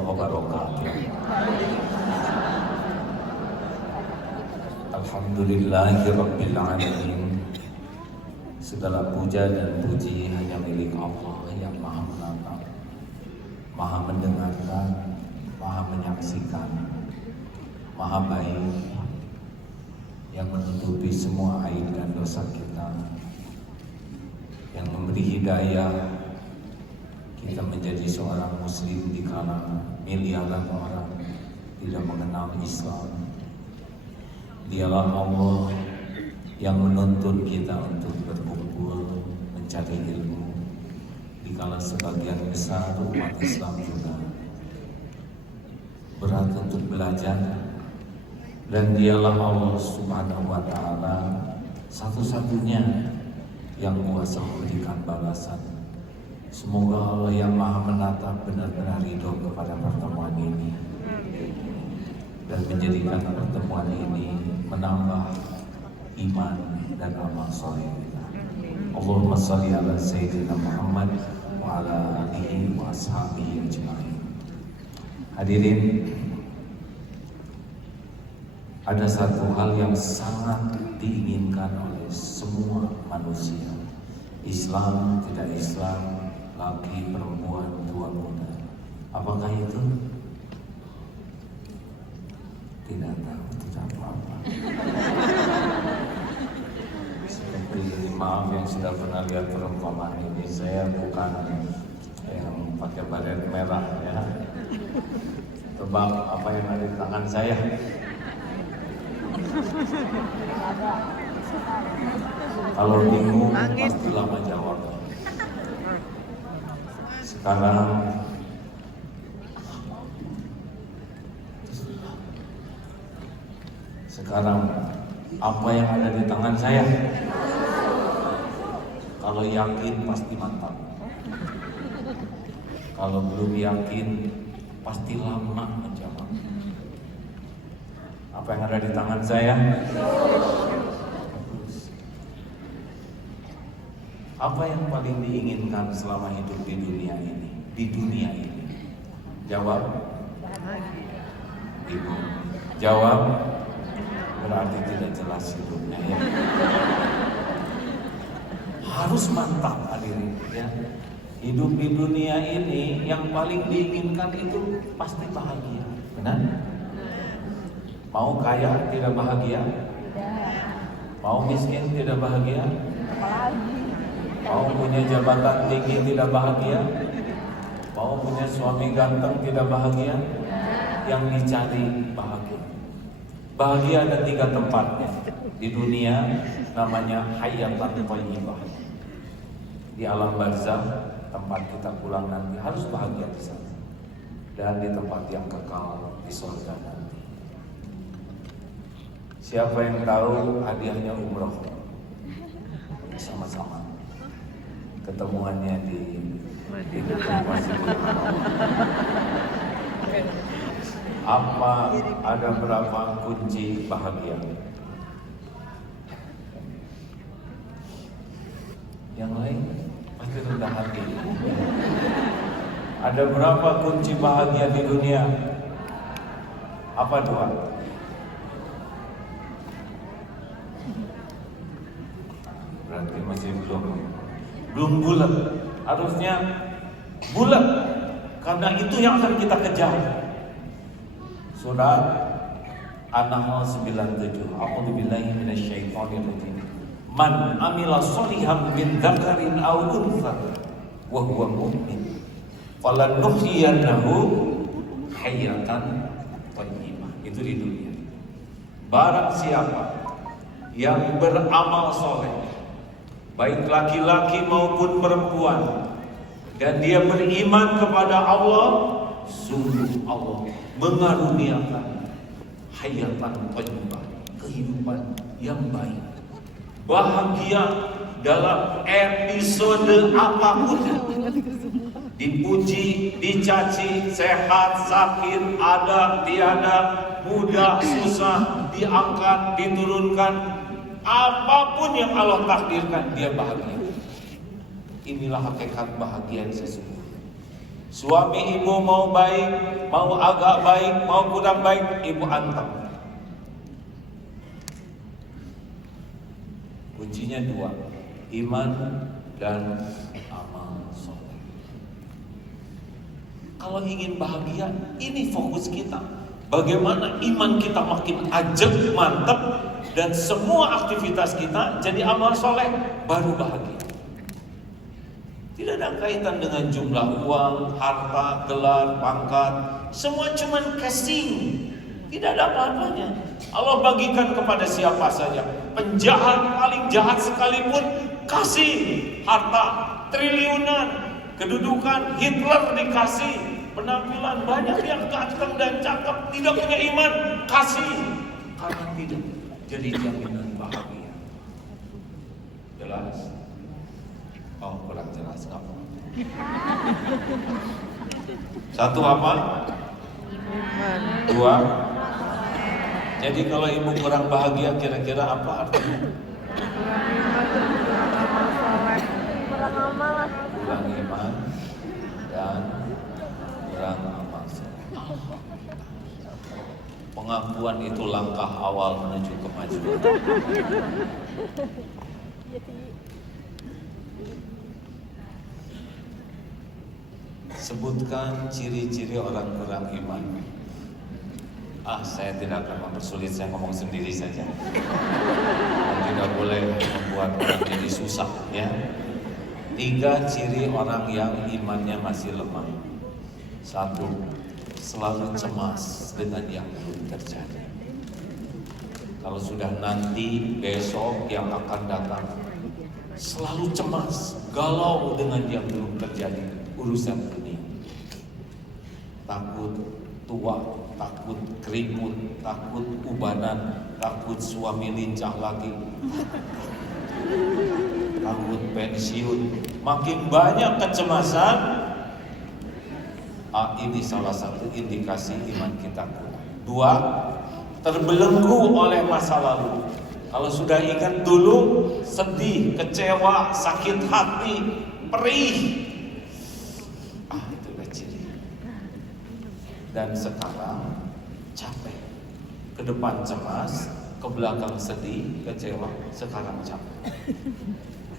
wabarakatuh. Alhamdulillahirabbil alamin. Segala puja dan puji hanya milik Allah yang Maha Menatap, Maha mendengarkan, Maha menyaksikan, Maha baik, yang menutupi semua aib dan dosa kita, yang memberi hidayah kita menjadi seorang muslim di kala miliaran orang tidak mengenal Islam. Dialah Allah yang menuntun kita untuk berkumpul mencari ilmu di kala sebagian besar umat Islam juga berat untuk belajar. Dan dialah Allah Subhanahu wa Ta'ala satu-satunya yang kuasa memberikan balasan. Semoga Allah yang Maha Menatap benar-benar ridho kepada pertemuan ini dan menjadikan pertemuan ini menambah iman dan amal soleh kita. Allahumma sholli ala Sayyidina Muhammad wa ala alihi wa ashabihi ajma'in. Hadirin, ada satu hal yang sangat diinginkan oleh semua manusia, Islam tidak Islam, laki, perempuan, tua, muda. Apakah itu? Tidak tahu, tidak apa-apa. Seperti maaf yang sudah pernah lihat perumpamaan ini, saya bukan yang pakai baret merah ya. Tebak apa yang ada di tangan saya? Kalau bingung pasti lama jawab. Sekarang apa yang ada di tangan saya? Kalau yakin pasti mantap. Kalau belum yakin pasti lama menjawab. Apa yang ada di tangan saya? Apa yang paling diinginkan selama hidup di dunia ini? Di dunia ini. Jawab. Ibu. Jawab. Berarti tidak jelas hidupnya ya. Harus mantap hadirin ya. Hidup di dunia ini yang paling diinginkan itu pasti bahagia. Benar? Mau kaya tidak bahagia? Mau miskin tidak bahagia? Mau punya jabatan tinggi tidak bahagia? Mau punya suami ganteng tidak bahagia? Yang dicari bahagia. Bahagia ada 3 tempatnya di dunia, namanya hayatan thayyibah. Di alam barzakh, tempat kita pulang nanti, harus bahagia di sana. Dan di tempat yang kekal di surga nanti. Siapa yang tahu hadiahnya umroh? Sama-sama. Ketemuannya di Masjidil Haram. Apa ada berapa kunci bahagia? Yang lain pasti rendah hati. Ada berapa kunci bahagia di dunia? Apa 2? Berarti masih belum bulat. Harusnya bulat, karena itu yang akan kita kejar. Surat An-Nahl 97. A'udzubillahi minasyaitonirrajim. Man amila sholihan min dzakarin aw untha wa huwa mu'min falanuhyiyannahu hayatan thayyibah. Itu di dunia. Barang siapa yang beramal soleh, baik laki-laki maupun perempuan, dan dia beriman kepada Allah, sungguh Allah mengaruniakan hayatan thayyibah, kehidupan yang baik, bahagia dalam episode apapun. Dipuji, dicaci, sehat, sakit, ada, tiada, mudah, susah, diangkat, diturunkan, apapun yang Allah takdirkan, dia bahagia. Inilah hakikat bahagia yang sesungguhnya. Suami ibu mau baik, mau agak baik, mau kurang baik, ibu antem. Kuncinya dua, iman dan amal soleh. Kalau ingin bahagia, ini fokus kita. Bagaimana iman kita makin ajeg, mantap, dan semua aktivitas kita jadi amal soleh, baru bahagia. Tidak ada kaitan dengan jumlah uang, harta, gelar, pangkat. Semua cuman casing. Tidak ada apa-apanya. Allah bagikan kepada siapa saja. Penjahat paling jahat sekalipun kasih harta triliunan, kedudukan. Hitler dikasih, penampilan banyak yang ganteng dan cakep, tidak punya iman, kasih. Karena tidak jadi jaminan bahagia. Jelas? Oh, kurang jelas kamu. Satu apa? Dua. Jadi kalau ibu kurang bahagia, kira-kira apa artinya? Kurang iman dan kurang amal soleh. Pengakuan itu langkah awal menuju kemajuan. Sebutkan ciri-ciri orang kurang iman. Saya tidak akan mempersulit, saya ngomong sendiri saja. Tidak boleh membuat orang jadi susah, ya. 3 ciri orang yang imannya masih lemah. 1, selalu cemas dengan yang belum terjadi. Kalau sudah nanti, besok yang akan datang, selalu cemas, galau dengan yang belum terjadi, urusan dunia. Takut tua, takut keriput, takut ubanan, takut suami lincah lagi, takut pensiun. Makin banyak kecemasan, ini salah satu indikasi iman kita kurang. 2, terbelenggu oleh masa lalu. Kalau sudah ingat dulu, sedih, kecewa, sakit hati, perih. Itu udah ciri. Dan sekarang capek. Ke depan cemas, ke belakang sedih, kecewa, sekarang capek.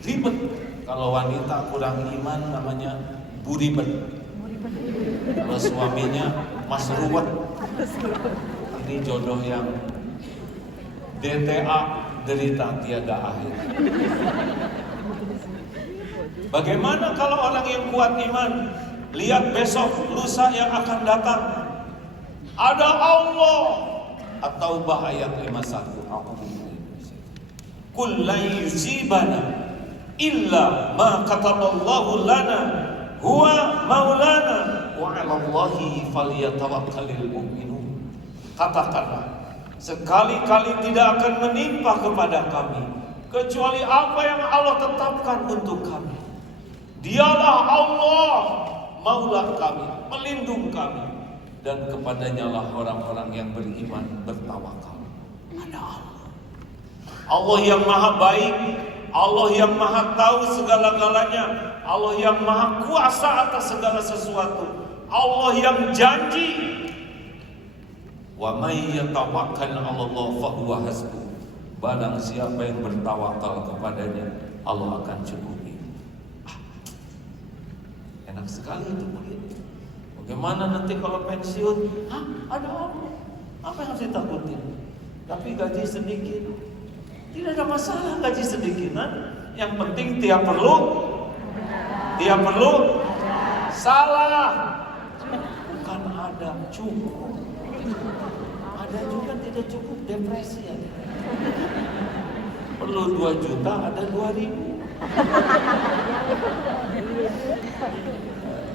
Ribet. Kalau wanita kurang iman namanya buribet. Kalau suaminya mas ruwet. Ini jodoh yang DTA, derita tiada akhir. Bagaimana kalau orang yang kuat iman? Lihat besok, lusa yang akan datang. Ada Allah. Atau bahaya 51. Qul la yusibana illa ma kataballahu lana huwa maulana wa 'ala Allahi falyatawakkalul mu'minun. Katakanlah, sekali-kali tidak akan menimpa kepada kami kecuali apa yang Allah tetapkan untuk kami. Dialah Allah, maula kami, pelindung kami, dan kepadanya lah orang-orang yang beriman bertawakal. Ada Allah. Allah yang maha baik, Allah yang maha tahu segala-galanya, Allah yang maha kuasa atas segala sesuatu, Allah yang janji, wa may yatawakkal 'ala Allah fa huwa hasbuh. Barang siapa yang bertawakal kepadanya, Allah akan cukupi. Enak sekali itu begitu. Bagaimana nanti kalau pensiun? Ada apa? Apa yang harus ditakutin? Tapi gaji sedikit, tidak ada masalah gaji sedikit. Yang penting tiap perlu salah. Bukan ada, cukup. Ada juga tidak cukup, depresi ya. Perlu 2 juta, ada 2.000.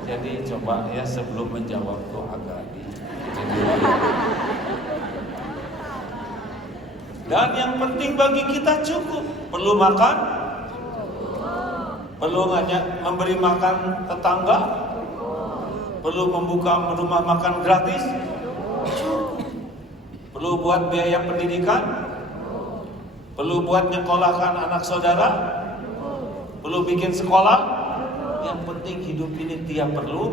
Jadi coba ya sebelum menjawab tuh agak dan yang penting bagi kita cukup. Perlu makan? Perlu memberi makan tetangga? Perlu membuka rumah makan gratis? Perlu buat biaya pendidikan? Perlu buat nyekolahkan anak saudara? Perlu bikin sekolah? Yang penting hidup ini tiap perlu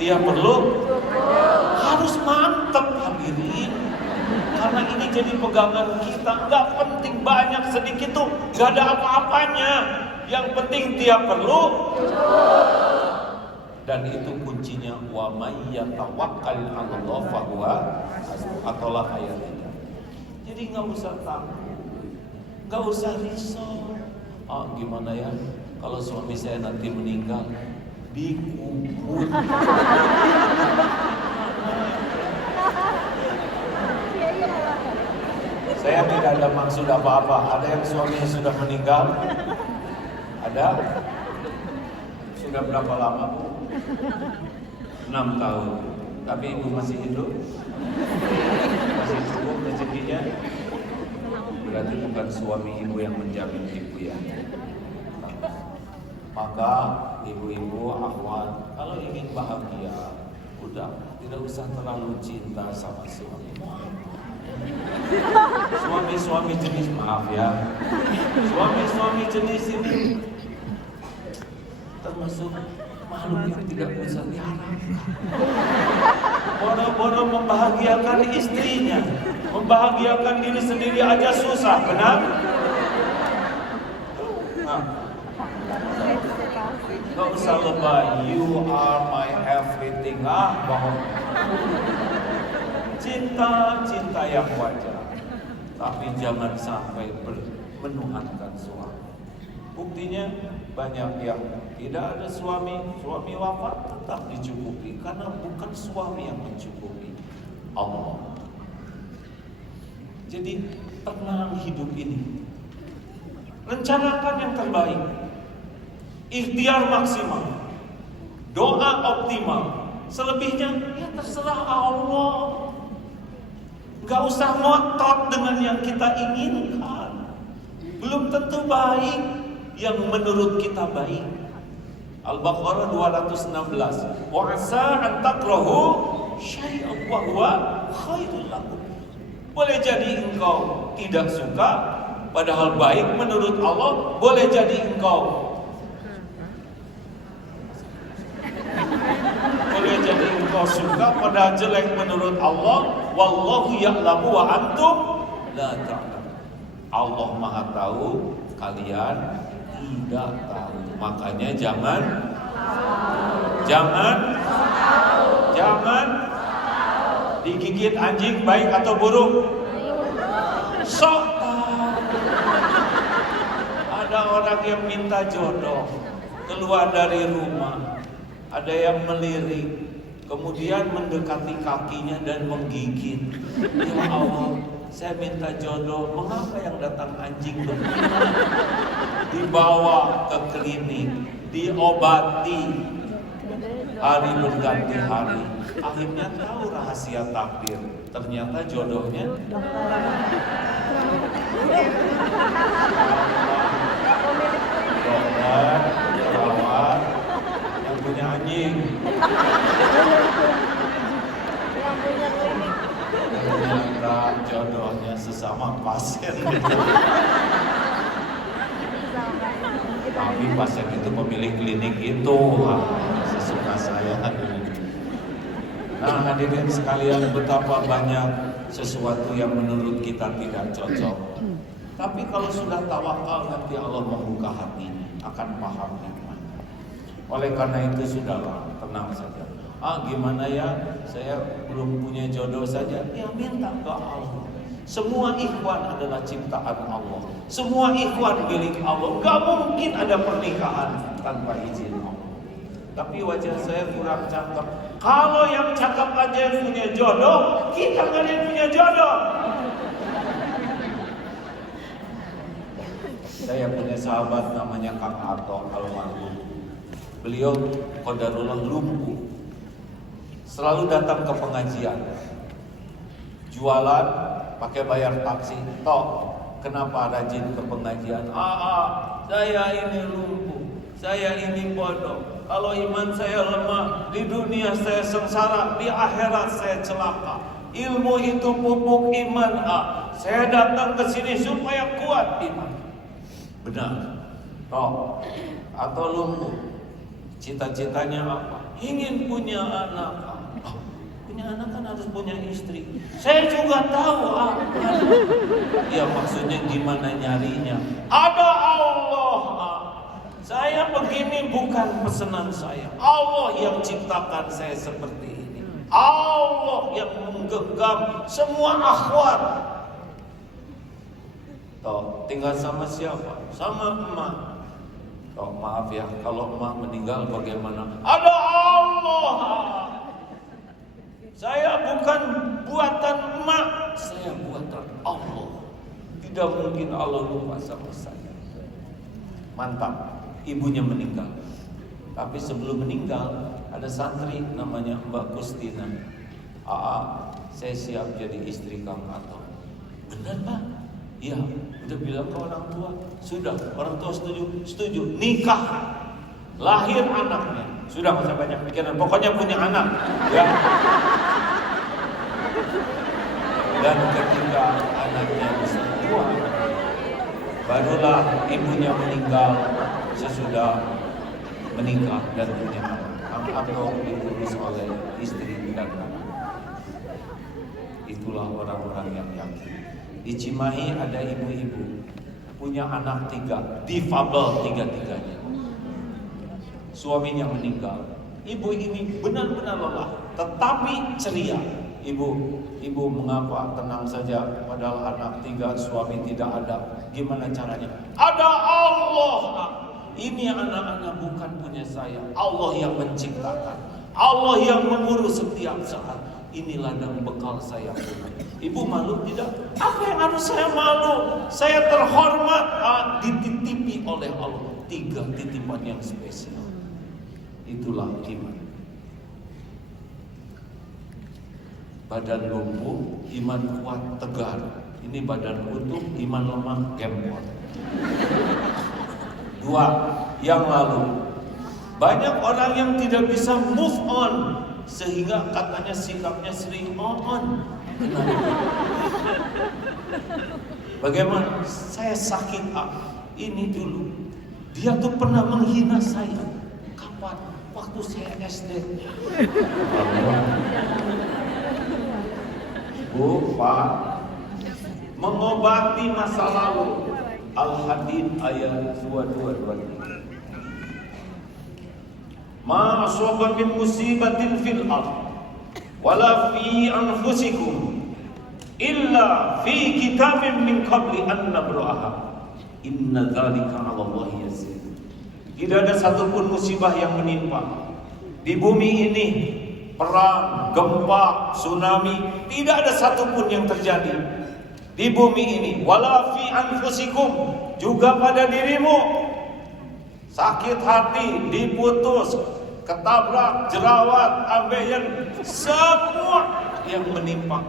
Dia perlu harus mantap hadirin. Karena ini jadi pegangan kita. Gak penting banyak sedikit tuh, gak ada apa-apanya. Yang penting dia perlu. Dan itu kuncinya, wa may yatawakkal 'alallah fahuwa hasbuh. Atolah ayatnya. Jadi nggak usah takut, nggak usah risau. Gimana ya kalau suami saya nanti meninggal, dikubur. Saya tidak ada maksud apa-apa. Ada yang suaminya sudah meninggal? Ada? Sudah berapa lama, Bu? 6 tahun. Tapi ibu masih hidup? Masih cukup rezekinya? Berarti bukan suami ibu yang menjamin ibu ya. Maka ibu-ibu, akhwat, kalau ingin bahagia, udah tidak usah terlalu cinta sama suami. Suami-suami jenis, maaf ya, suami-suami jenis ini termasuk makhluk yang tidak bisa diharapkan. Boro-boro membahagiakan istrinya, membahagiakan diri sendiri aja susah, benar? Gak usah lebay, you are my everything. Bohong. Cinta yang wajar, tapi jangan sampai menuhankan suami. Buktinya banyak yang tidak ada suami wafat tetap dicukupi karena bukan suami yang mencukupi, Allah. Jadi tenang hidup ini, rencanakan yang terbaik, ikhtiar maksimal, doa optimal, selebihnya ya terserah Allah. Gak usah ngotot dengan yang kita inginkan, belum tentu baik yang menurut kita baik. Al-Baqarah 216. Wa 'asa an takrahu syai'an wa huwa khairul lakum. Boleh jadi engkau tidak suka padahal baik menurut Allah, boleh jadi engkau suka padahal jelek menurut Allah. Wallahu ya'lamu wa antum la ta'lamun. Allah Maha tahu, kalian tidak tahu. Makanya jangan digigit anjing baik atau buruk. Sok tahu. Ada orang yang minta jodoh, keluar dari rumah, ada yang melirik, kemudian mendekati kakinya dan menggigit. Ya Allah, saya minta jodoh, mengapa yang datang anjing begini? Dibawa ke klinik, diobati, hari berganti hari. Akhirnya tahu rahasia takdir, ternyata jodohnya dokter, perawat, yang punya anjing. Ternyata jodohnya sesama pasien. Tapi pasien itu memilih klinik itu, sesuka saya. Nah, hadirin sekalian, betapa banyak sesuatu yang menurut kita tidak cocok. Tapi kalau sudah tawakal, nanti Allah membuka hatinya, akan paham hikmah. Oleh karena itu sudahlah, tenang saja. Gimana ya, saya belum punya jodoh saja. Ya minta ke Allah. Semua ikhwan adalah ciptaan Allah. Semua ikhwan milik Allah. Gak mungkin ada pernikahan tanpa izin Allah. Tapi wajah saya kurang cakep. Kalau yang cakep aja yang punya jodoh, kita gak ada yang punya jodoh. Saya punya sahabat namanya Kang Ato almarhum. Beliau qadarullah lumpuh. Selalu datang ke pengajian, jualan pakai bayar taksi. Toh, kenapa rajin ke pengajian? Saya ini lumpuh, saya ini bodoh. Kalau iman saya lemah, di dunia saya sengsara, di akhirat saya celaka. Ilmu itu pupuk iman. Saya datang ke sini supaya kuat iman. Benar. Toh, atau lumpuh. Cita-citanya apa? Ingin punya anak. Punya anak kan harus punya istri. Saya juga tahu. Ya maksudnya gimana nyarinya? Ada Allah. Saya begini bukan pesanan saya. Allah yang ciptakan saya seperti ini. Allah yang menggenggam semua akhwat. Toh, tinggal sama siapa? Sama emak. Oh, maaf ya, kalau emak meninggal bagaimana? Ada Allah. Saya bukan buatan emak, saya buatan Allah. Tidak mungkin Allah lupa sama saya. Mantap, ibunya meninggal. Tapi sebelum meninggal, ada santri namanya Mbak Kustina. Saya siap jadi istri Kang Ato. Benar Pak? Iya, udah bilang ke orang tua. Sudah, orang tua setuju. Setuju, nikah. Lahir anaknya. Sudah, gak usah banyak pikiran. Pokoknya punya anak. Ya. Dan ketika anaknya bisa tua, barulah ibunya meninggal sesudah menikah dan punya anak. Kang Ato diurus oleh istri dan anak. Itulah orang-orang yang yakin. Di Cimahi ada ibu-ibu punya anak 3, difabel 3-tiganya. Suaminya meninggal. Ibu ini benar-benar lelah, tetapi ceria. Ibu mengapa tenang saja padahal anak 3 suami tidak ada? Gimana caranya? Ada Allah. Ini anak-anak bukan punya saya. Allah yang menciptakan. Allah yang mengurus setiap saat. Ini ladang bekal saya. Ibu malu tidak? Apa yang harus saya malu? Saya terhormat dititipi oleh Allah 3 titipan yang spesial. Itulah iman. Badan lumpuh, iman kuat tegar. Ini badan utuh, iman lemah gempor. 2 yang lalu. Banyak orang yang tidak bisa move on, sehingga katanya sikapnya sering on. Bagaimana? Saya sakit ini dulu. Dia tuh pernah menghina saya. Kapan? Waktu saya SD. Bu, Pak, mengobati masa lalu. Al-Hadid ayat 22-23. Ma asaba min musibatin fil ardh wala fi anfusikum illa fi kitabin min qabli an nabraha inna dzalika 'ala Allahi yasir. Tidak ada satupun musibah yang menimpa di bumi ini, perang, gempa, tsunami, tidak ada satupun yang terjadi di bumi ini. Wala fi anfusikum, juga pada dirimu. Sakit hati, diputus, ketabrak, jerawat, ambeien, semua yang menimpa,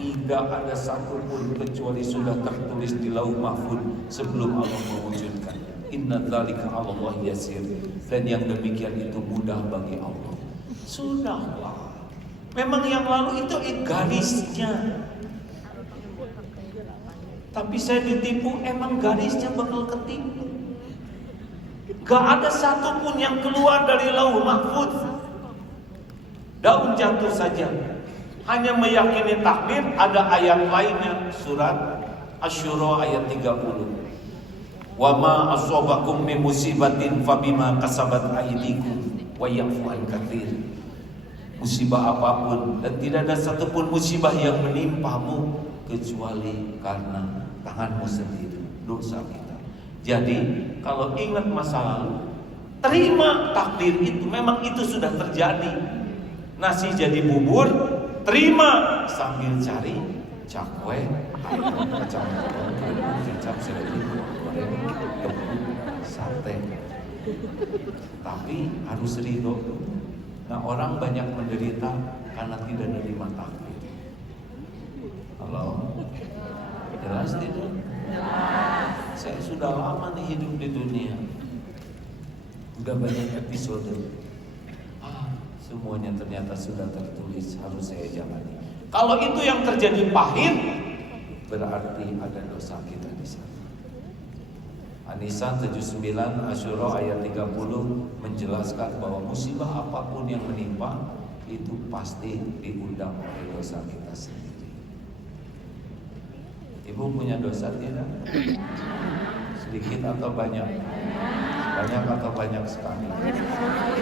tidak ada satupun kecuali sudah tertulis di Lauh Mahfuz sebelum Allah mewujudkan. Inna dzalika 'ala Allah yasir. Dan yang demikian itu mudah bagi Allah. Sudahlah. Memang yang lalu itu garisnya. Tapi saya ditipu, emang garisnya bakal ketipu. Gak ada satupun yang keluar dari Lauh Mahfuz. Daun jatuh saja. Hanya meyakini takdir. Ada ayat lainnya, surat Asy-Syura ayat 30. Wa ma asabakum min musibatin fabima kasabat aydikum wa ya'fu an katsir. Musibah apapun, dan tidak ada satupun musibah yang menimpamu kecuali karena tanganmu sendiri, dosa kita. Jadi kalau ingat masa lalu, terima takdir itu. Memang itu sudah terjadi. Nasi jadi bubur, terima sambil cari cakwe, kacang polong, kecap seregi, goreng, sate. Tapi harus ridho. Nah, orang banyak menderita karena tidak menerima takdir. Halo, jelas tidak? Saya sudah lama nih hidup di dunia. Udah banyak episode. Semuanya ternyata sudah tertulis, harus saya jalani. Kalau itu yang terjadi pahit, berarti ada dosa kita di sana. An-Nisa 79, Asyura ayat 30 menjelaskan bahwa musibah apapun yang menimpa itu pasti diundang oleh dosa kita sendiri. Ibu punya dosa tidak? Sedikit atau banyak? Banyak atau banyak sekali?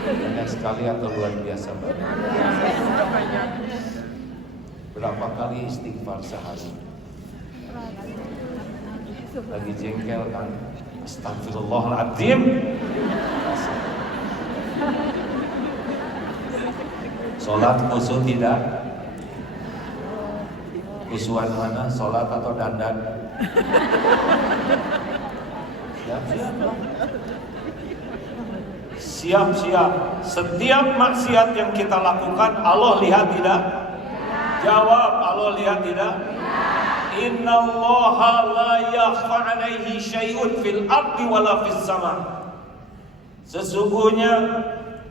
Banyak sekali atau luar biasa banyak? Berapa kali istighfar sehari? Lagi jengkel kan? Astagfirullahaladzim. Sholat khusyuk tidak? Khusyuan mana? Sholat atau dandan? Siap-siap. Setiap maksiat yang kita lakukan Allah lihat tidak? Jawab, Allah lihat tidak? Innallaha la yakhfa 'alaihi syai'un fil ardi wala fis sama. Sesungguhnya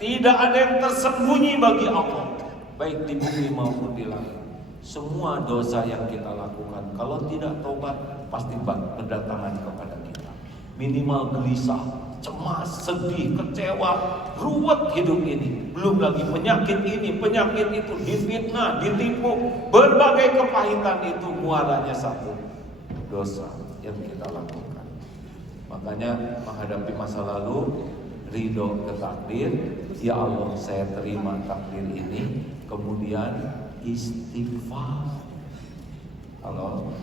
tidak ada yang tersembunyi bagi Allah, baik di bumi maupun di langit. Semua dosa yang kita lakukan, kalau tidak tobat pasti berdatangan kepada kita. Minimal gelisah, cemas, sedih, kecewa, ruwet hidup ini. Belum lagi penyakit ini, penyakit itu, difitnah, ditipu, berbagai kepahitan itu muaranya satu, dosa yang kita lakukan. Makanya menghadapi masa lalu, ridho ke takdir. Ya Allah, saya terima takdir ini. Kemudian istighfar. Halo,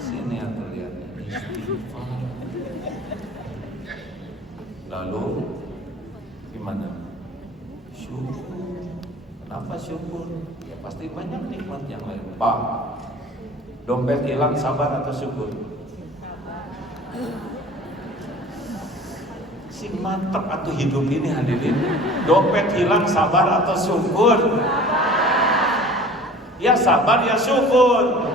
sini yang terlihat istighfar. Lalu gimana? Syukur. Kenapa syukur? Ya pasti banyak nikmat yang lain. Pak, dompet hilang sabar atau syukur? Si mantap atau hidup ini hadirin. Dompet hilang sabar atau syukur? Ya sabar ya syukur.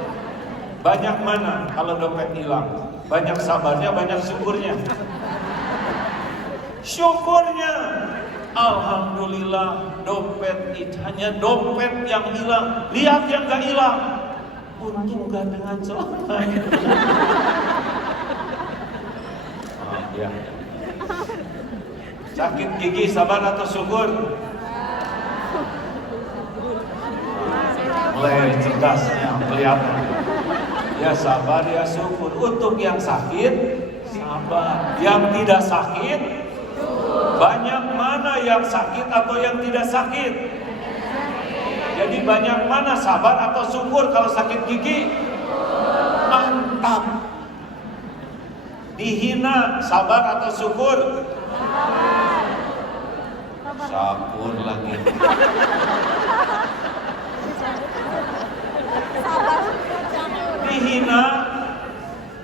Banyak mana kalau dompet hilang? Banyak sabarnya, banyak syukurnya. Syukurnya, alhamdulillah dompet itu hanya dompet yang hilang. Lihat yang gak hilang. Untung gak dengan celana. Ya. Sakit gigi sabar atau syukur? Mulai cerdasnya kelihatan. Ya sabar ya syukur. Untuk yang sakit sabar. Yang tidak sakit, banyak mana yang sakit atau yang tidak sakit? Jadi banyak mana sabar atau syukur kalau sakit gigi? Mantap. Dihina sabar atau syukur? Syukur lagi. Dihina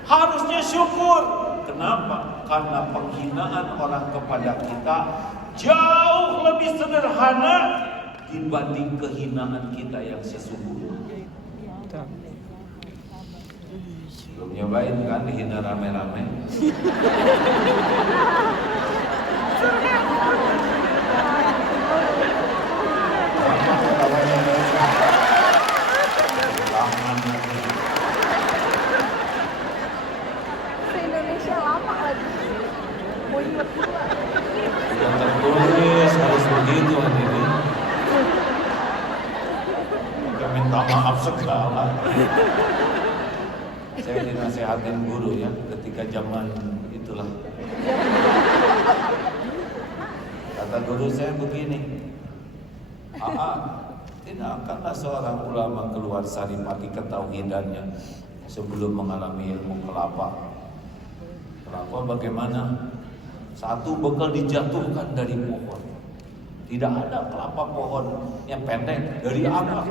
harusnya syukur. Kenapa? Karena penghinaan orang kepada kita jauh lebih sederhana dibanding kehinaan kita yang sesungguhnya. Belum nyobain kan dihina rame-rame? Se-Indonesia lama lagi. Mau inget pula. Yang tertulis harus begitu hadirin. Kita minta maaf segala. Saya dinasehatin guru ya ketika zaman itulah. Kata guru saya begini, tidak akanlah seorang ulama keluar saripati ketauhidannya sebelum mengalami ilmu kelapa. Kelapa bagaimana? Satu bekal dijatuhkan dari pohon. Tidak ada kelapa pohon yang pendek dari akar.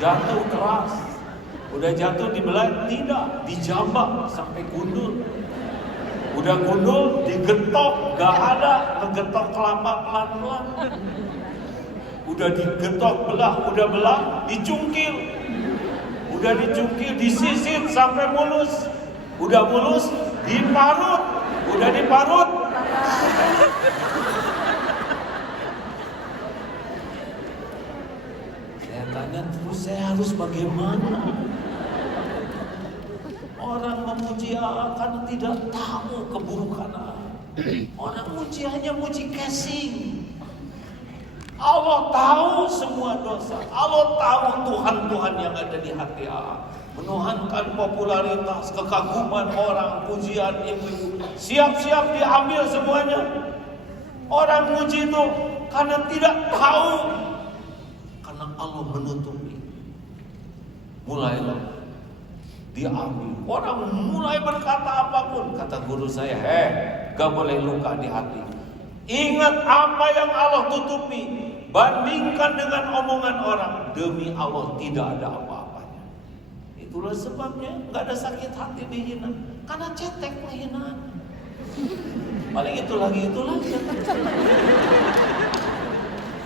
Jatuh keras. Udah jatuh dibelah, tidak, dijambak sampai gundul. Udah gundul, digetok, gak ada, ngegetok kelapa pelan-pelan. Udah digetok belah, udah belah, dicungkil. Udah dicungkil, disisit sampai mulus. Udah mulus, diparut. Udah diparut. Saya tanya terus, saya harus bagaimana? dia karena tidak tahu keburukan. Orang muji hanya muji casing. Allah tahu semua dosa. Allah tahu Tuhan-Tuhan yang ada di hati Allah. Menuhankan popularitas, kekaguman orang, pujian ibu-ibu. Siap-siap diambil semuanya. Orang muji itu karena tidak tahu. Karena Allah menutupi. Mulailah diambil. Orang mulai berkata apapun. Kata guru saya, gak boleh luka di hati. Ingat apa yang Allah tutupi. Bandingkan dengan omongan orang. Demi Allah tidak ada apa-apanya. Itulah sebabnya gak ada sakit hati dihina. Karena cetek penghinaan. Paling itu lagi.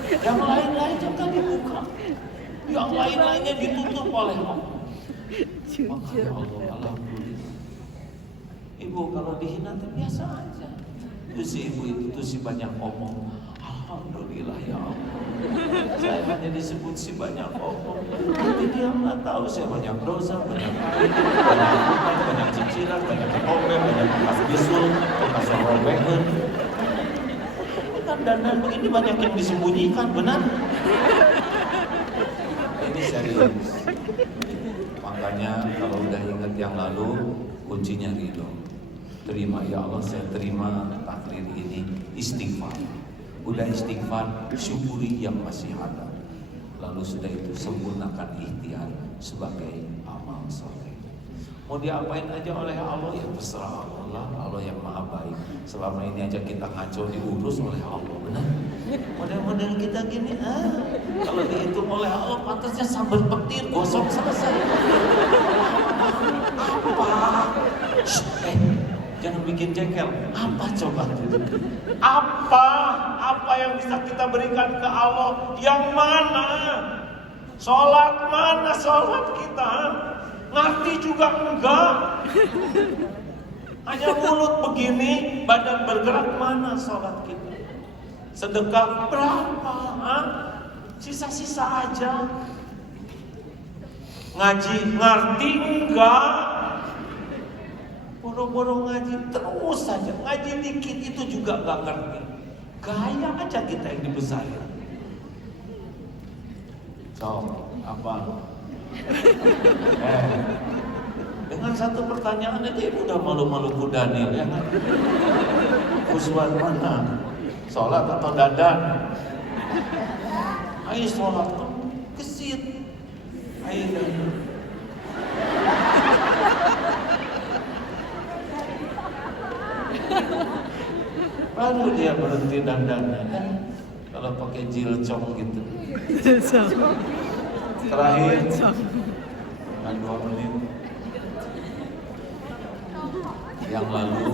Yang lain-lain jangan dibuka. Yang lain-lainnya ditutup oleh Allah. Makanya Allah, alhamdulillah. Ibu kalau dihina itu biasa aja. Itu si ibu itu si banyak omong. Alhamdulillah ya Allah. Saya hanya disebut si banyak omong. Tapi dia nggak tahu saya banyak dosa, banyak aib, banyak hutang, banyak cicilan, banyak komben, banyak bekas bisul, bekas robekan. Kan dan begini banyak yang disembunyikan, benar? Ini serius. Makanya kalau udah ingat yang lalu, kuncinya ridho. Terima ya Allah, saya terima takdir ini, istighfar. Udah istighfar, syukuri yang masih ada. Lalu sudah itu sempurnakan ikhtiar sebagai amal soleh. Mau diapain aja oleh Allah ya terserah Allah. Allah yang maha baik. Selama ini aja kita ngaco diurus oleh Allah, benar? Model-model kita gini, kalau dihitung oleh Allah pantasnya sambil petir, gosong selesai. Apa? Jangan bikin jengkel. Apa coba? Apa yang bisa kita berikan ke Allah? Yang mana? Sholat mana sholat kita? Ngerti juga enggak? Hanya mulut begini, badan bergerak, mana sholat kita? Sedekah berapa? Sisa-sisa aja. Ngaji ngerti enggak? Boro-boro ngaji terus saja. Ngaji dikit itu juga enggak ngerti. Gaya aja kita yang dibesarin. Apa? Dengan satu pertanyaan aja ibu udah malu-malu Daniel ya kan? Uswat mana? Sholat atau dandan? Ayo sholat tuh kesit. Ayo. Baru dia berhenti dandannya kan? Kalau pakai jilcong gitu. Terakhir, 2 menit. Yang lalu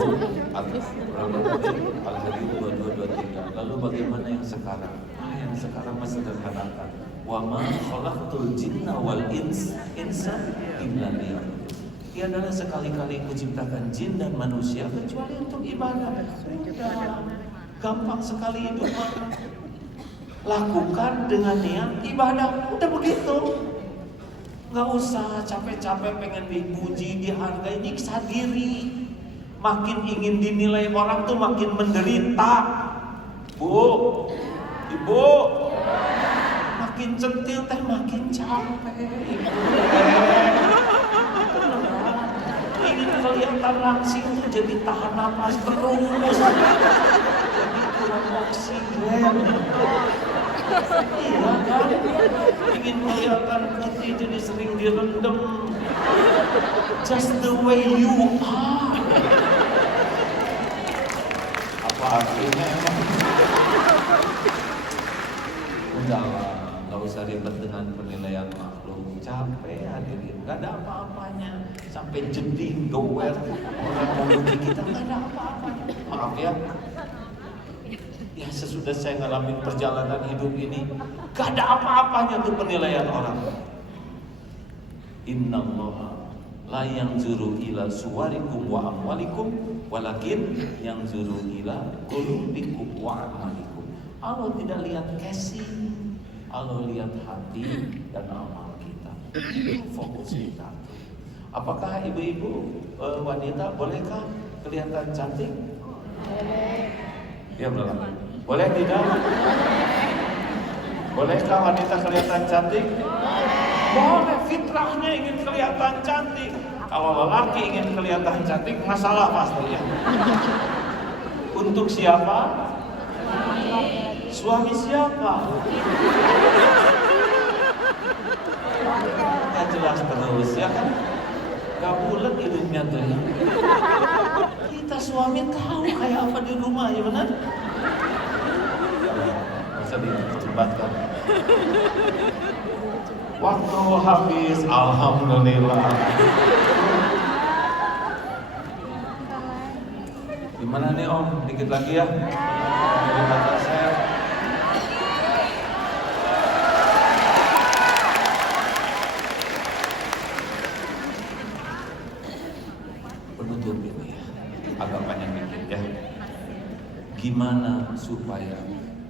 berapa tadi? Al-Hadid 2223. Lalu bagaimana yang sekarang? Yang sekarang masih sederhanakan. Wa ma khalaqtul jinna wal insa illa liya'budun. Dia adalah sekali-kali kuciptakan jin dan manusia kecuali untuk ibadah. Udah gampang sekali hidup. Lakukan dengan niat ibadah. Udah begitu. Nggak usah capek-capek pengen dipuji, dihargai, nyiksa diri. Makin ingin dinilai orang tuh makin menderita. Bu, ibu, makin centil teh makin capek. Ingin kelihatan langsing tuh jadi tahan napas terus. Jadi kurang oksigen. Iya kan? Ingin kelihatan putih jadi sering direndam. Just the way you are. Apa artinya emang? Udahlah, gak usah ribet dengan penilaian makhluk. Capek hadirin, gak ada apa-apanya. Sampai jeding, gower, orang mau muji kita, gak ada apa-apanya. Maaf ya. Ya sesudah saya ngalamin perjalanan hidup ini, gak ada apa-apanya tuh penilaian orang. Innallaha la yanzuru ila suwarikum wa amwalikum walakin yanzuru ila qulubikum wa amalikum. Allah tidak lihat casing, Allah lihat hati dan amal kita. Itu fokus kita. Apakah ibu-ibu wanita, bolehkah kelihatan cantik? Dia bilang, boleh tidak? Bolehkah wanita kelihatan cantik? Boleh, fitrahnya ingin kelihatan cantik. Kalau lelaki ingin kelihatan cantik, masalah pasti ya. Untuk siapa? Suami siapa? Gak jelas terus ya kan? Gak bulat hidupnya tuh ya. Kita suami tahu kayak apa di rumah ya benar? Bisa dicepatkan. Waktu habis, alhamdulillah. Gimana nih Om? Dikit lagi ya. Dari mata saya. Penutup ini ya. Agak panjang dikit ya. Gimana supaya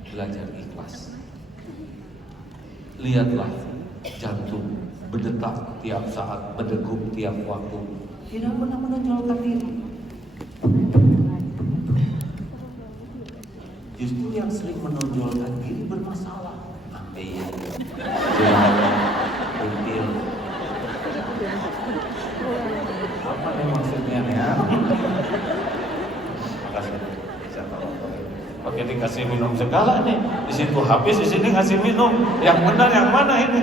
belajar ikhlas? Lihatlah jantung berdetak tiap saat, berdegup tiap waktu. Tidak pernah menonjolkan diri. Justru yang sering menonjolkan diri bermasalah. Iya. Pentil. Apa nih maksudnya nih ya? Makasih. Saya tahu. Oke, dikasih minum segala nih. Di situ habis, di sini ngasih minum. Yang benar yang mana ini?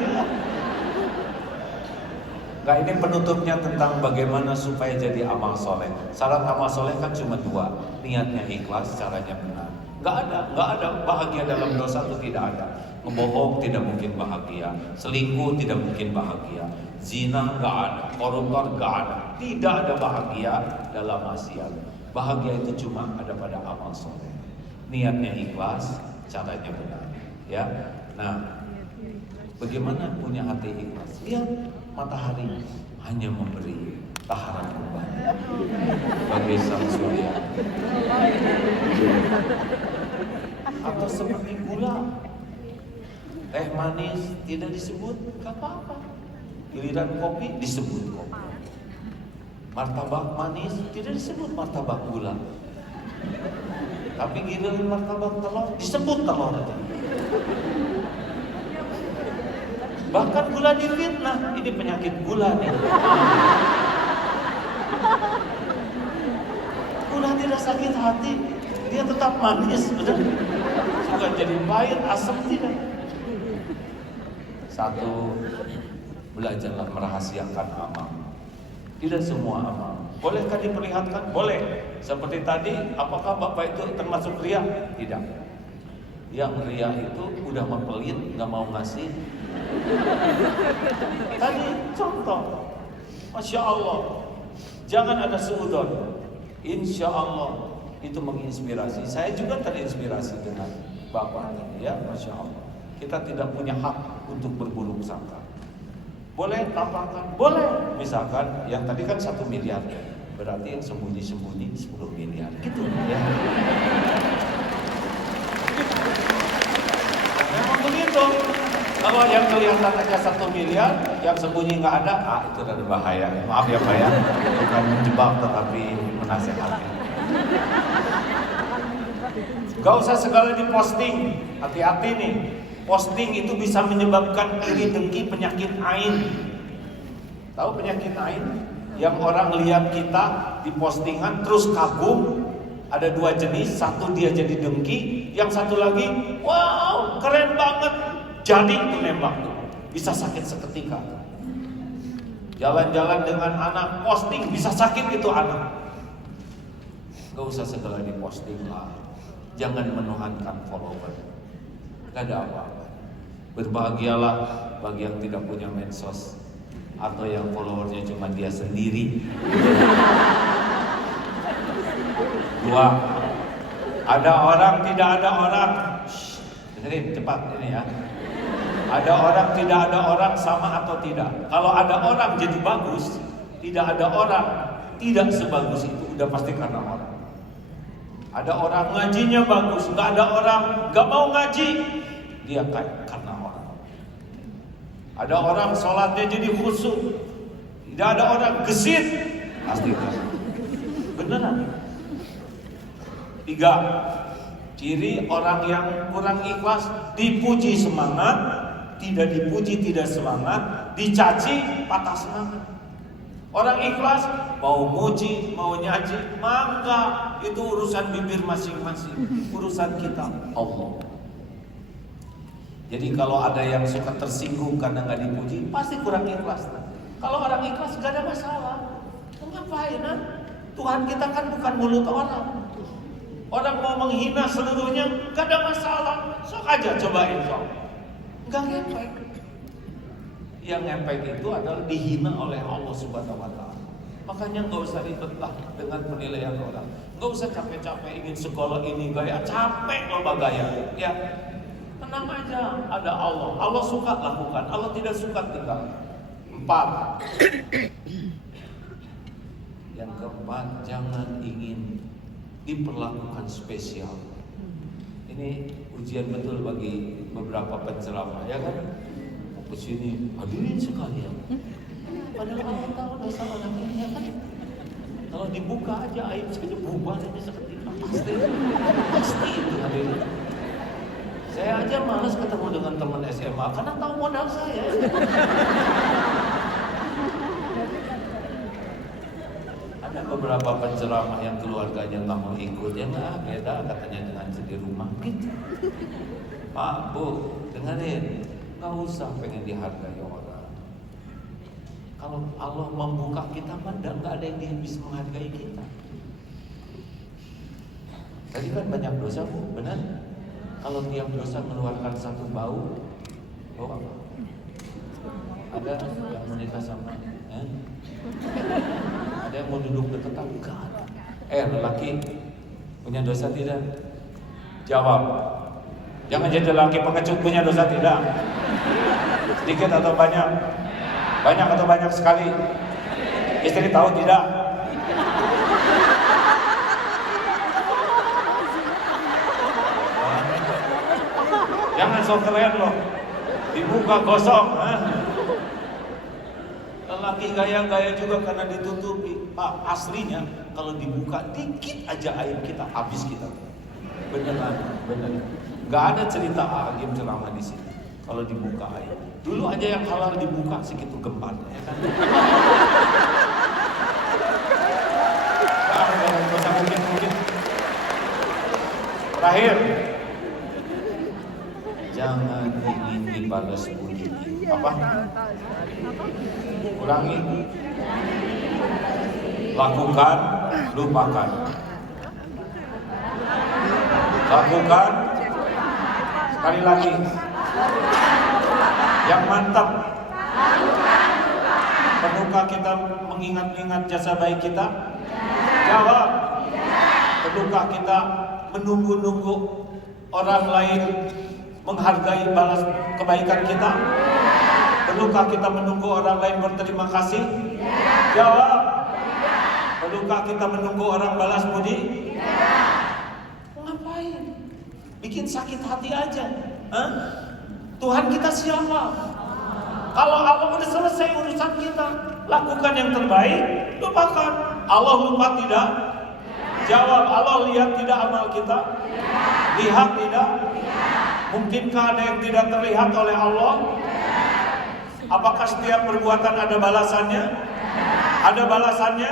Nah, ini penutupnya tentang bagaimana supaya jadi amal soleh. Syarat amal soleh kan cuma dua, niatnya ikhlas, caranya benar. Nggak ada bahagia dalam dosa itu tidak ada. Ngebohong tidak mungkin bahagia, selingkuh tidak mungkin bahagia, zina nggak ada, koruptor nggak ada, tidak ada bahagia dalam maksiat. Bahagia itu cuma ada pada amal soleh. Niatnya ikhlas, caranya benar. Ya, nah, bagaimana punya hati ikhlas? Lihat matahari hanya memberi taharan kembali bagi sang surya. Atau seperti gula, teh manis tidak disebut, gak apa-apa. Giliran kopi disebut kopi. Martabak manis tidak disebut martabak gula. Tapi giliran martabak telur disebut telur. Bahkan gula difitnah, ini penyakit gula nih. Gula tidak sakit hati, dia tetap manis, betul? Bukan jadi pahit, asam tidak. Satu, belajarlah merahasiakan amal. Tidak semua amal. Bolehkah diperlihatkan? Boleh. Seperti tadi, apakah Bapak itu termasuk riya? Tidak. Yang riya itu udah mempelit, nggak mau ngasih. Tadi contoh, Masya Allah, jangan ada suudon. Insya Allah itu menginspirasi. Saya juga terinspirasi dengan Bapak tadi ya, Masya Allah. Kita tidak punya hak untuk berburuk sangka. Boleh tampakkan, boleh. Misalkan yang tadi kan 1 miliar, berarti yang sembunyi-sembunyi 10 miliar, gitu ya. Memang begitu. Kalau yang kelihatan aja 1 miliar, yang sembunyi nggak ada, itu ada bahaya. Maaf ya Pak ya, bukan menjebak tetapi menasehati. Gak usah segala diposting, hati-hati nih. Posting itu bisa menyebabkan iri dengki, penyakit ain. Tahu penyakit ain? Yang orang lihat kita di postingan terus kagum. Ada 2 jenis, satu dia jadi dengki, yang satu lagi, wow keren banget. Jadi itu nembak tuh, bisa sakit seketika. Jalan-jalan dengan anak, posting bisa sakit itu anak. Gak usah segala diposting lah. Jangan menuhankan follower. Gak ada apa-apa. Berbahagialah bagi yang tidak punya medsos atau yang followernya cuma dia sendiri. 2, ada orang tidak ada orang. Dengerin cepat ini ya. Ada orang tidak ada orang sama atau tidak. Kalau ada orang jadi bagus, tidak ada orang tidak sebagus itu, udah pasti karena orang. Ada orang ngajinya bagus, nggak ada orang nggak mau ngaji, dia karena orang. Ada orang sholatnya jadi khusyuk, tidak ada orang gesit, Pastikan. Beneran. 3. Ciri orang yang kurang ikhlas, dipuji semangat, tidak dipuji tidak semangat, dicaci patah semangat. Orang ikhlas mau muji, mau nyaji, mangga, itu urusan bibir masing-masing, urusan kita Allah. Jadi kalau ada yang suka tersinggung karena nggak dipuji, pasti kurang ikhlas. Kalau orang ikhlas gak ada masalah. Ngapain? Tuhan kita kan bukan mulut orang. Orang mau menghina seluruhnya gak ada masalah. Sok aja cobain sok. Gak ngepek. Yang ngepek itu adalah dihina oleh Allah Subhanahu wa Ta'ala. Makanya gak usah ribet lah dengan penilaian orang. Gak usah capek-capek ingin sekolah ini gaya. Capek lomba gaya. Ya, tenang aja. Ada Allah. Allah suka lakukan. Allah tidak suka tinggal. 4. Yang keempat, jangan ingin diperlakukan spesial. Ini ujian betul bagi beberapa penceramah, ya kan? Ke sini hadirin sekalian. Padahal Allah tahu dosa orang ini, ya kan? Kalau dibuka aja aib saja bubar saja seperti itu. Pasti itu hadirin. Saya aja malas ketemu dengan teman SMA karena tahu modal saya. Ada beberapa penceramah yang keluarganya nggak mau ikut, ya nggak beda katanya dengan di rumah gitu. Pak, Bu, dengerin, nggak usah pengen dihargai orang. Kalau Allah membuka kita, nggak ada yang bisa menghargai kita. Tadi kan banyak dosa, Bu, benar? Kalau tiap dosa mengeluarkan satu bau apa? Ada yang menikah sama? Ada yang mau duduk dekat enggak? Lelaki punya dosa tidak? Jawab. Jangan jadi lelaki pengecut, punya dosa tidak? Sedikit atau banyak? Banyak atau banyak sekali? Istri tahu tidak? Jangan sok keren loh. Dibuka gosong. Lelaki gaya-gaya juga karena ditutupi. Pak, aslinya kalau dibuka dikit aja aib kita, habis kita. Beneran, beneran. Gak ada cerita agim ceramah di sini. Kalau dibuka aib. Dulu aja yang halal dibuka segitu gembar, ya kan? Mungkin. Terakhir, jangan ingin dibalas budi. Apa? Ulangi. Lakukan, lupakan. Lakukan. Sekali lagi. Yang mantap. Perlukah kita mengingat-ingat jasa baik kita? Jawab. Perlukah kita menunggu-nunggu orang lain menghargai balas kebaikan kita? Perlukah kita menunggu orang lain berterima kasih? Jawab. Perlukah kita menunggu orang balas budi? Ngapain? Bikin sakit hati aja. Tuhan kita siapa? Kalau Allah udah selesai urusan kita, lakukan yang terbaik, lupakan. Allah lupa tidak? Jawab. Allah lihat tidak amal kita? Lihat tidak? Mungkinkah ada yang tidak terlihat oleh Allah? Apakah setiap perbuatan ada balasannya? Ada balasannya?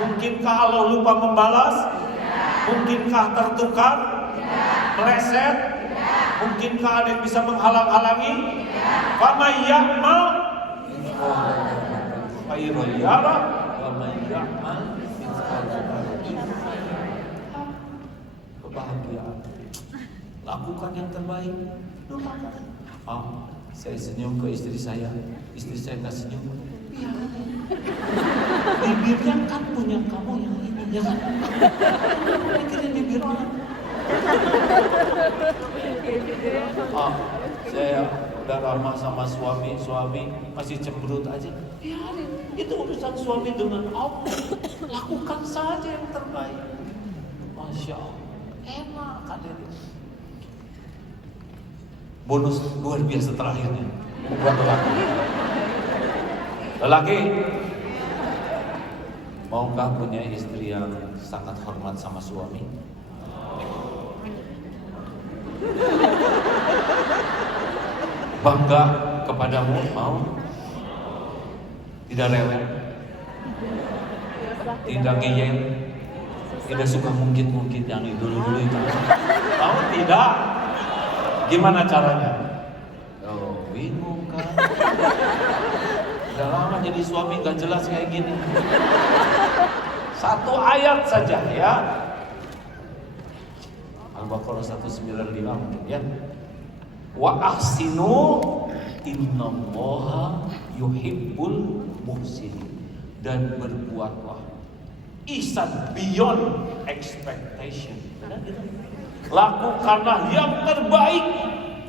Mungkinkah Allah lupa membalas? Mungkinkah tertukar? Meleset? Mungkinkah ada yang bisa menghalang-halangi? Faman ya'mal khairan yarah wa man ya'mal kebahagiaan. Lakukan yang terbaik. Saya senyum ke istri saya nggak senyum. Ya. Bibirnya kan punya kamu yang ini, ya kan? Mikirin bibir orang. Saya udah ramah sama suami masih cemberut aja. Biarin, itu urusan suami dengan Allah. Lakukan saja yang terbaik. Masya Allah, enak kan ini. Bonus luar biasa terakhirnya buat lelaki. Maukah punya istri yang sangat hormat sama suami? Bangga kepadamu, mau? Tidak rewel, tidak ngeyel, tidak suka mungkit-mungkit yang dulu-dulu itu. Tahu tidak? Gimana caranya? Oh, bingung kan? Udah lama jadi suami gak jelas kayak gini. Satu ayat saja ya. Al-Baqarah 195 mungkin ya. Wa ahsinu innallaha yuhibbul muhsinin. Dan berbuatlah ihsan beyond expectation. Lakukanlah yang terbaik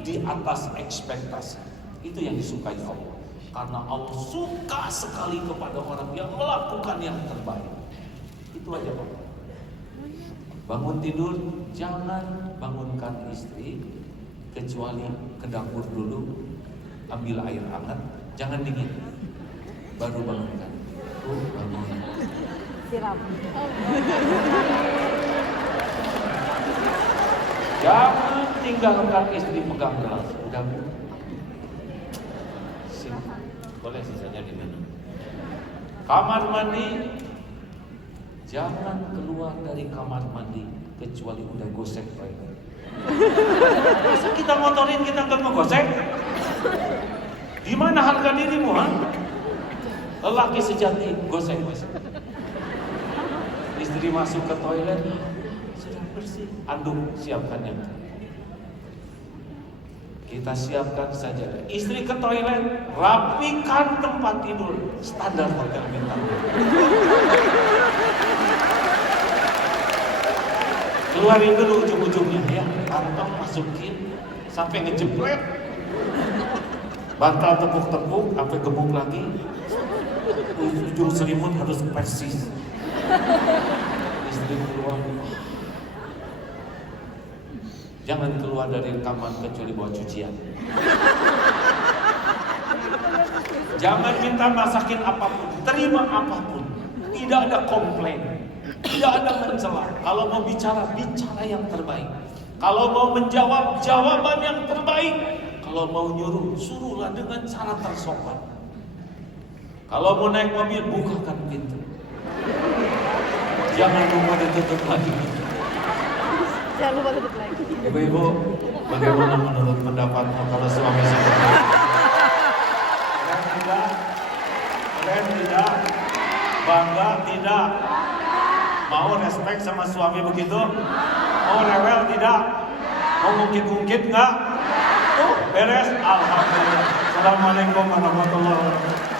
di atas ekspektasi. Itu yang disukai Allah. Karena Allah suka sekali kepada orang yang melakukan yang terbaik. Itu aja Pak. Bangun tidur, jangan bangunkan istri kecuali ke dapur dulu, ambil air hangat, jangan dingin, baru bangunkan. Bangun. Siram. Jangan tinggalkan istri pegang gelas. Udah Bu. Boleh sisanya diminum. Kamar mandi, jangan keluar dari kamar mandi kecuali udah gosek toilet. Masa kita motorin kita nggak mau gosek? Gimana harga dirimu, ha? Lelaki sejati gosek. Istri masuk ke toilet, sudah bersih. Anduk siapkan yang kita siapkan saja. Istri ke toilet, rapikan tempat tidur, standar hotel bintang. Keluarin dulu ujung-ujungnya ya, kantong masukin sampai ngejepret, bantal tepuk-tepuk sampai gemuk lagi, ujung selimut harus persis. Istri keluar. Jangan keluar dari kamar kecuali bawa cucian. Jangan minta masakin apapun, terima apapun. Tidak ada komplain, tidak ada mencela. Kalau mau bicara, bicara yang terbaik. Kalau mau menjawab, jawaban yang terbaik. Kalau mau nyuruh, suruhlah dengan cara tersopan. Kalau mau naik mobil, bukakan pintu. Jangan lupa ditutup lagi. Jangan lupa tutup lagi. Ibu-ibu, bagaimana menurut pendapatmu kalau suami seperti itu? Keren tidak? Keren tidak? Bangga tidak? Mau respect sama suami begitu? Mau rewel tidak? Mau ngungkit-ngungkit enggak? Beres? Alhamdulillah. Assalamualaikum warahmatullahi wabarakatuh.